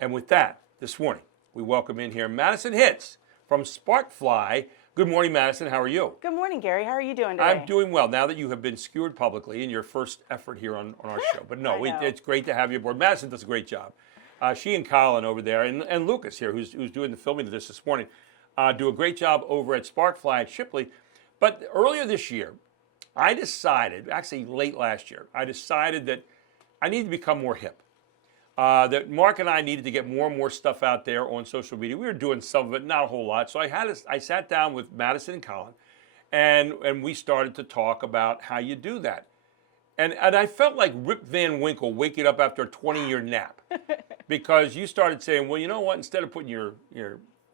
And with that, this morning, we welcome in here Madison Hitz from Sparkfly. Good morning, Madison. How are you? Good morning, Gary. How are you doing today? I'm doing well now that you have been skewered publicly in your first effort here on our show. But no, it's great to have you aboard. Madison does a great job. She and Colin over there, and Lucas here, who's doing the filming of this morning, do a great job over at Sparkfly at Shipley. But earlier this year, I decided, actually late last year, I decided that I needed to become more hip. That Mark and I needed to get more and more stuff out there on social media. We were doing some of it, not a whole lot. So I sat down with Madison and Colin, and we started to talk about how you do that. And I felt like Rip Van Winkle waking up after a 20-year nap, because you started saying, well, you know what? Instead of putting your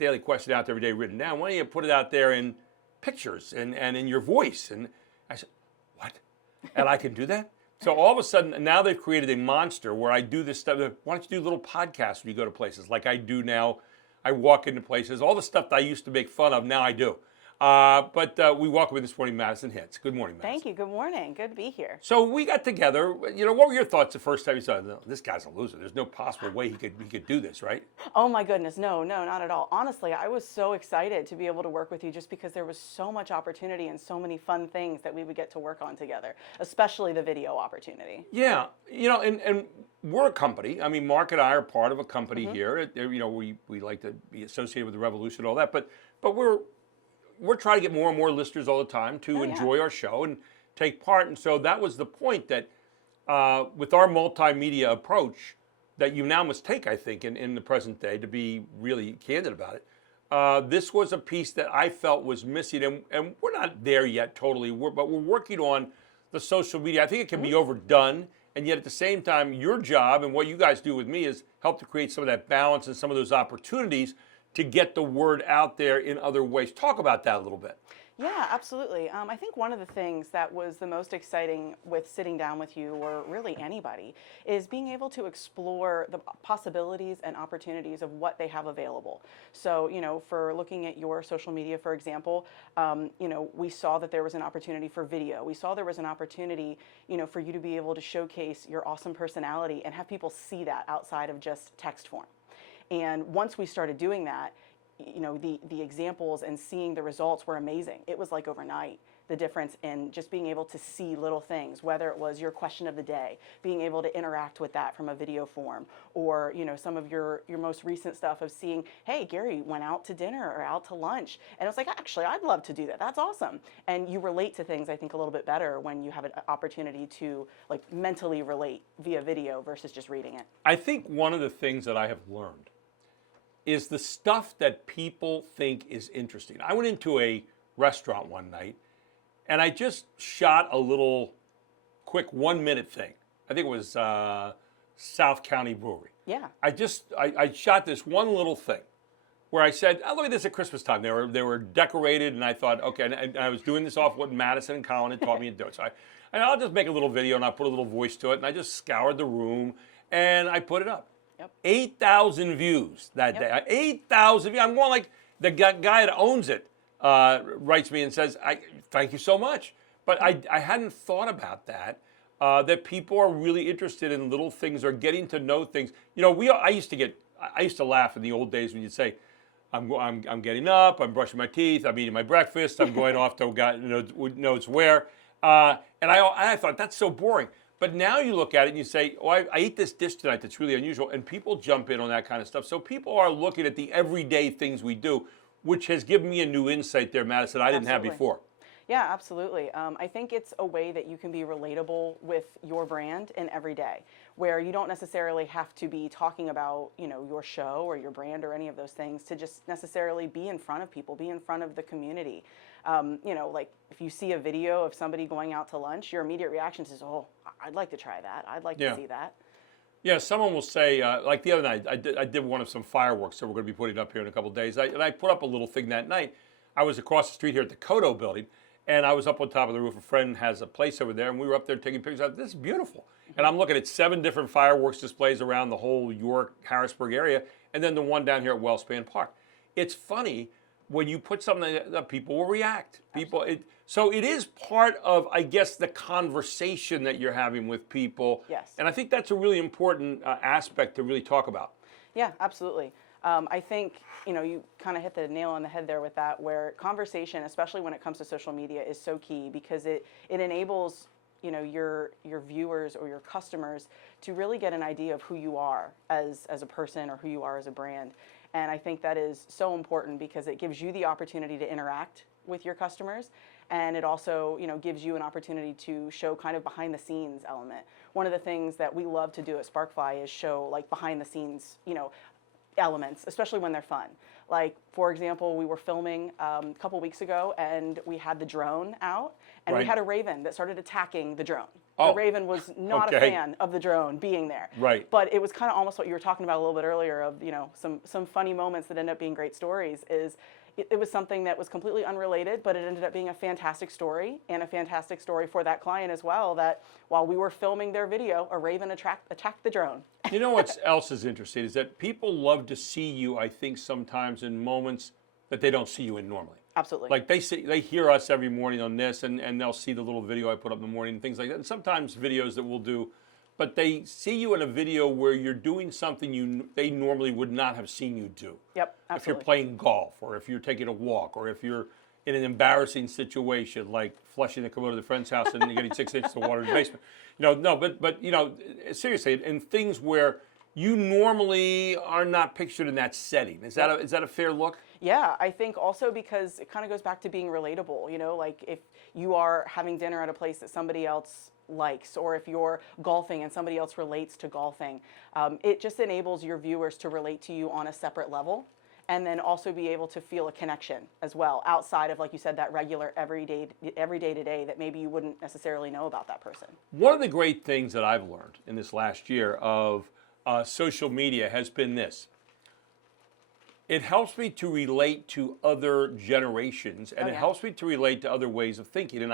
daily question out there every day written down, why don't you put it out there in pictures and in your voice? And I said, what? And I can do that? So all of a sudden, now they've created a monster where I do this stuff. Why don't you do little podcasts when you go to places like I do now? I walk into places. All the stuff that I used to make fun of, now I do. But we welcome in this morning Madison Hitz. Good morning, Madison. Thank you. Good morning. Good to be here. So we got together. You know, what were your thoughts the first time you said, no, this guy's a loser. There's no possible way he could do this, right? Oh my goodness. No, not at all. Honestly, I was so excited to be able to work with you just because there was so much opportunity and so many fun things that we would get to work on together, especially the video opportunity. Yeah. You know, and we're a company. I mean, Mark and I are part of a company here. You know, we like to be associated with the Revolution and all that, but we're trying to get more and more listeners all the time to enjoy our show and take part. And so that was the point that with our multimedia approach that you now must take, I think, in the present day, to be really candid about it, this was a piece that I felt was missing. And we're not there yet totally, but we're working on the social media. I think it can be overdone. And yet at the same time, your job and what you guys do with me is help to create some of that balance and some of those opportunities to get the word out there in other ways. Talk about that a little bit. Yeah, absolutely. I think one of the things that was the most exciting with sitting down with you, or really anybody, is being able to explore the possibilities and opportunities of what they have available. So, you know, for looking at your social media, for example, you know, we saw that there was an opportunity for video. We saw there was an opportunity, you know, for you to be able to showcase your awesome personality and have people see that outside of just text form. And once we started doing that, you know, the examples and seeing the results were amazing. It was like overnight, the difference in just being able to see little things, whether it was your question of the day, being able to interact with that from a video form, or, you know, some of your most recent stuff of seeing, hey, Gary went out to dinner or out to lunch. And it was like, actually, I'd love to do that. That's awesome. And you relate to things, I think, a little bit better when you have an opportunity to like mentally relate via video versus just reading it. I think one of the things that I have learned is the stuff that people think is interesting. I went into a restaurant one night and I just shot a little quick 1-minute thing. I think it was South County Brewery. Yeah. I shot this one little thing where I said, oh, look at this at Christmas time. They were decorated, and I thought, okay, and I was doing this off what Madison and Colin had taught me to do. So I'll just make a little video and I'll put a little voice to it, and I just scoured the room and I put it up. Yep. 8,000 views that day. 8,000 views. I'm going like the guy that owns it writes me and says, thank you so much. But I hadn't thought about that, that people are really interested in little things or getting to know things. You know, I used to laugh in the old days when you'd say, I'm getting up, I'm brushing my teeth, I'm eating my breakfast, I'm going off to God knows where. And I thought, that's so boring. But now you look at it and you say, oh, I ate this dish tonight that's really unusual, and people jump in on that kind of stuff. So people are looking at the everyday things we do, which has given me a new insight there, Madison, I didn't have before. Yeah, absolutely. I think it's a way that you can be relatable with your brand in every day, where you don't necessarily have to be talking about, you know, your show or your brand or any of those things to just necessarily be in front of people, be in front of the community. You know, like if you see a video of somebody going out to lunch, your immediate reaction is, oh, I'd like to try that. I'd like to see that. Yeah, someone will say, like the other night, I did one of some fireworks that we're going to be putting up here in a couple of days. And I put up a little thing that night. I was across the street here at the Kodo building, and I was up on top of the roof. A friend has a place over there, and we were up there taking pictures. This is beautiful. And I'm looking at 7 different fireworks displays around the whole York, Harrisburg area, and then the one down here at Wellspan Park. It's funny when you put something that people will react. So it is part of, I guess, the conversation that you're having with people. Yes. And I think that's a really important aspect to really talk about. Yeah, absolutely. I think, you kind of hit the nail on the head there with that, where conversation, especially when it comes to social media, is so key because it enables, your viewers or your customers to really get an idea of who you are as a person or who you are as a brand. And I think that is so important because it gives you the opportunity to interact with your customers, and it also gives you an opportunity to show kind of behind the scenes element. One of the things that we love to do at Sparkfly is show like behind the scenes elements, especially when they're fun. Like, for example, we were filming a couple weeks ago and we had the drone out, and we Right. had a raven that started attacking the drone. Oh, The raven was not a okay. fan of the drone being there. Right. But it was kind of almost what you were talking about a little bit earlier of, some funny moments that end up being great stories. It was something that was completely unrelated, but it ended up being a fantastic story, and a fantastic story for that client as well, that while we were filming their video, a raven attacked the drone. You know what else is interesting is that people love to see you, I think, sometimes in moments that they don't see you in normally. Absolutely. Like they hear us every morning on this, and they'll see the little video I put up in the morning and things like that. And sometimes videos that we'll do, but they see you in a video where you're doing something they normally would not have seen you do. Yep, If you're absolutely. playing golf, or if you're taking a walk, or if you're in an embarrassing situation like flushing the commode of the friend's house and getting 6 inches of water in the basement. No, but seriously, in things where you normally are not pictured in that setting. Is that a fair look? Yeah, I think also because it kind of goes back to being relatable, like if you are having dinner at a place that somebody else likes, or if you're golfing and somebody else relates to golfing, it just enables your viewers to relate to you on a separate level, and then also be able to feel a connection as well, outside of, like you said, that regular everyday to day that maybe you wouldn't necessarily know about that person. One of the great things that I've learned in this last year of social media has been this. It helps me to relate to other generations, and it helps me to relate to other ways of thinking. And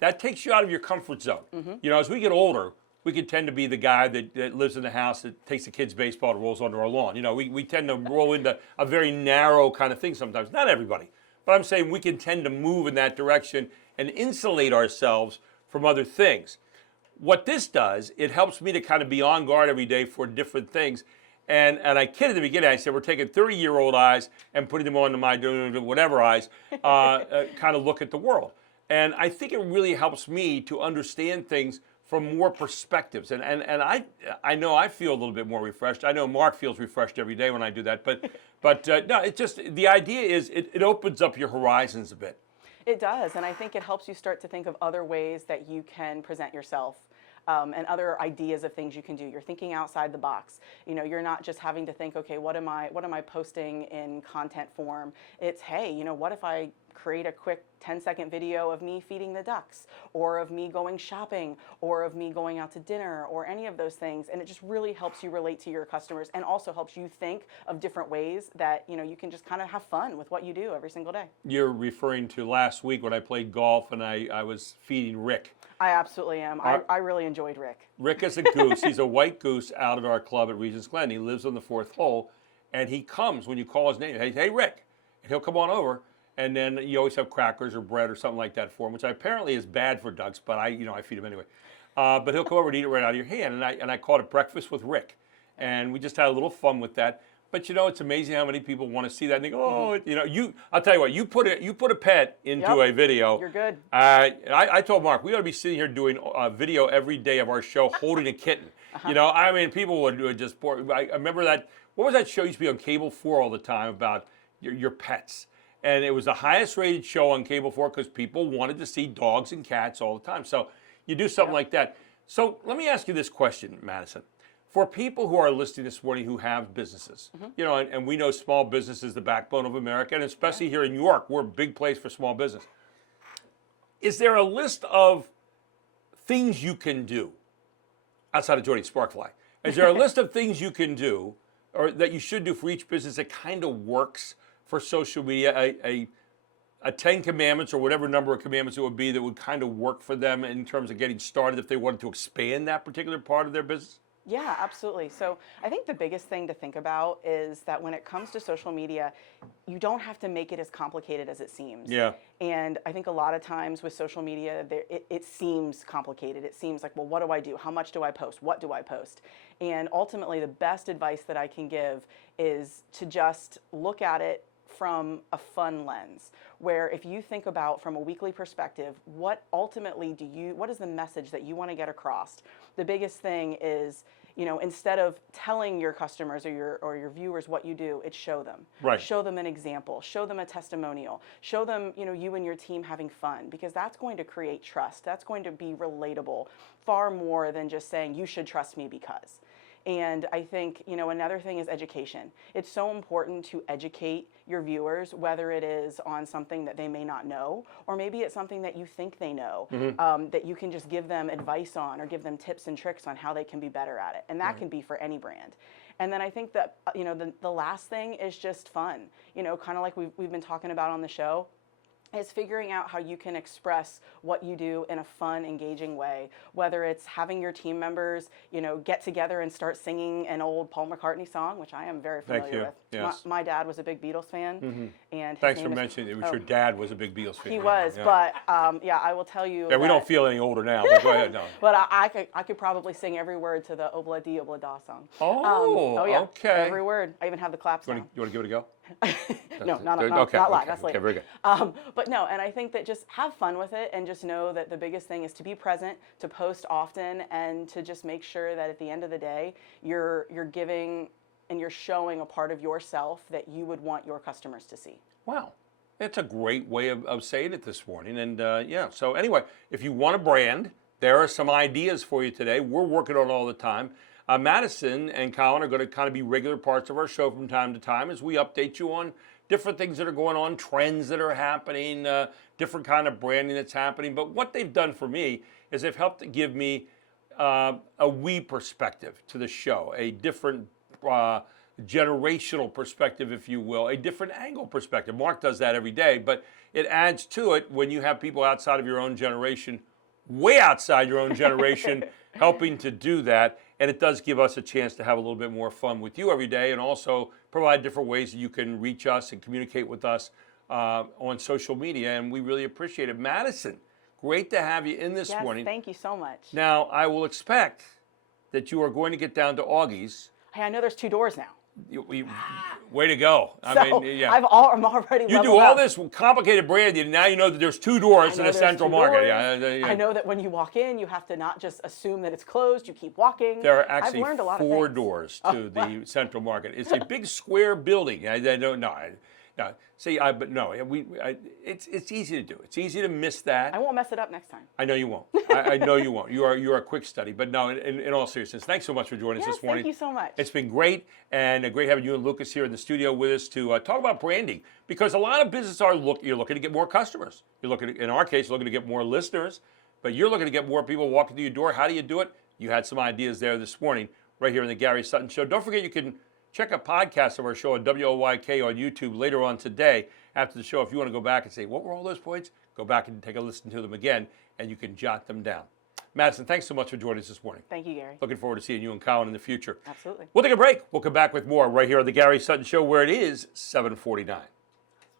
that takes you out of your comfort zone. As we get older, we could tend to be the guy that lives in the house that takes the kids' baseball and rolls onto our lawn. We tend to roll into a very narrow kind of thing sometimes. Not everybody, but I'm saying we can tend to move in that direction and insulate ourselves from other things. What this does, it helps me to kind of be on guard every day for different things. And I kid at the beginning, I said, we're taking 30-year-old eyes and putting them onto my whatever eyes, kind of look at the world. And I think it really helps me to understand things from more perspectives. And I know I feel a little bit more refreshed. I know Mark feels refreshed every day when I do that. But no, it's just, the idea is it opens up your horizons a bit. It does, and I think it helps you start to think of other ways that you can present yourself. And other ideas of things you can do. You're thinking outside the box. You're not just having to think, okay, what am I posting in content form? It's, hey, what if I create a quick 10-second video of me feeding the ducks, or of me going shopping, or of me going out to dinner, or any of those things. And it just really helps you relate to your customers, and also helps you think of different ways that you can just kind of have fun with what you do every single day. You're referring to last week when I played golf and I was feeding Rick. I absolutely am. I really enjoyed Rick. Rick is a goose. He's a white goose out at our club at Regents Glen. He lives on the 4th hole, and he comes when you call his name. Hey, Rick. And he'll come on over, and then you always have crackers or bread or something like that for him, which apparently is bad for ducks, but I feed him anyway. But he'll come over and eat it right out of your hand, and I called it Breakfast with Rick. And we just had a little fun with that. But it's amazing how many people want to see that and they go, oh, I'll tell you what, you put a pet into a video. You're good. I told Mark, we ought to be sitting here doing a video every day of our show holding a kitten. People would just I remember that, what was that show used to be on Cable 4 all the time about your pets? And it was the highest rated show on Cable 4 because people wanted to see dogs and cats all the time. So you do something like that. So let me ask you this question, Madison. For people who are listening this morning who have businesses, and we know small business is the backbone of America, and especially here in New York, we're a big place for small business. Is there a list of things you can do outside of joining Sparkfly? Is there a list of things you can do or that you should do for each business that kind of works for social media, a 10 commandments or whatever number of commandments it would be that would kind of work for them in terms of getting started if they wanted to expand that particular part of their business? Yeah, absolutely. So I think the biggest thing to think about is that when it comes to social media, you don't have to make it as complicated as it seems. Yeah. And I think a lot of times with social media, it seems complicated. It seems like, well, what do I do? How much do I post? What do I post? And ultimately, the best advice that I can give is to just look at it from a fun lens, where if you think about from a weekly perspective, what is the message that you want to get across? The biggest thing is, instead of telling your customers or your viewers what you do, it's show them. Right. Show them an example, show them a testimonial, show them, you and your team having fun, because that's going to create trust. That's going to be relatable far more than just saying you should trust me because. And I think, another thing is education. It's so important to educate your viewers, whether it is on something that they may not know, or maybe it's something that you think they know, that you can just give them advice on or give them tips and tricks on how they can be better at it. And that can be for any brand. And then I think that, the last thing is just fun, kind of like we've been talking about on the show. Is figuring out how you can express what you do in a fun, engaging way, whether it's having your team members, get together and start singing an old Paul McCartney song, which I am very familiar with. Yes. My dad was a big Beatles fan. And Thanks for mentioning it. Your dad was a big Beatles fan. He was, but I will tell you. Yeah, we don't feel any older now, but go ahead. No. But I could probably sing every word to the Obla Di Obla Da song. Oh, yeah, okay. every word. I even have the claps now. You want to give it a go? No, not okay, live. okay, That's later. Okay, very good. But no, and I think that just have fun with it, and just know that the biggest thing is to be present, to post often, and to just make sure that at the end of the day, you're giving and you're showing a part of yourself that you would want your customers to see. Wow. That's a great way of saying it this morning. And yeah, so anyway, if you want a brand, there are some ideas for you today. We're working on it all the time. Madison and Colin are going to kind of be regular parts of our show from time to time as we update you on different things that are going on, trends that are happening, different kind of branding that's happening. But what they've done for me is they've helped to give me a we perspective to the show, a different generational perspective, if you will, a different angle perspective. Mark does that every day, but it adds to it when you have people outside of your own generation, way outside your own generation, helping to do that. And it does give us a chance to have a little bit more fun with you every day, and also provide different ways that you can reach us and communicate with us on social media. And we really appreciate it. Madison, great to have you in this morning. Thank you so much. Now, I will expect that you are going to get down to Augie's. Hey, I know there's 2 doors now. Way to go. I'm already You do all this complicated branding, and now you know that there's 2 doors to the Central Market. Yeah, I know that when you walk in, you have to not just assume that it's closed. You keep walking. There are actually I've learned a lot 4 of things. doors to the Central Market. It's a big square building. I don't know. No, see, but no, it's easy to do. It's easy to miss that. I won't mess it up next time. I know you won't. I know you won't. You are a quick study. But no, in all seriousness, thanks so much for joining us this morning. Thank you so much. It's been great, and great having you and Lucas here in the studio with us to talk about branding, because a lot of businesses you're looking to get more customers. You're looking, in our case, looking to get more listeners, but you're looking to get more people walking through your door. How do you do it? You had some ideas there this morning, right here in the Gary Sutton Show. Don't forget, you can check a podcast of our show on WOYK on YouTube later on today after the show. If you want to go back and say, what were all those points? Go back and take a listen to them again, and you can jot them down. Madison, thanks so much for joining us this morning. Thank you, Gary. Looking forward to seeing you and Colin in the future. Absolutely. We'll take a break. We'll come back with more right here on the Gary Sutton Show, where it is 7:49.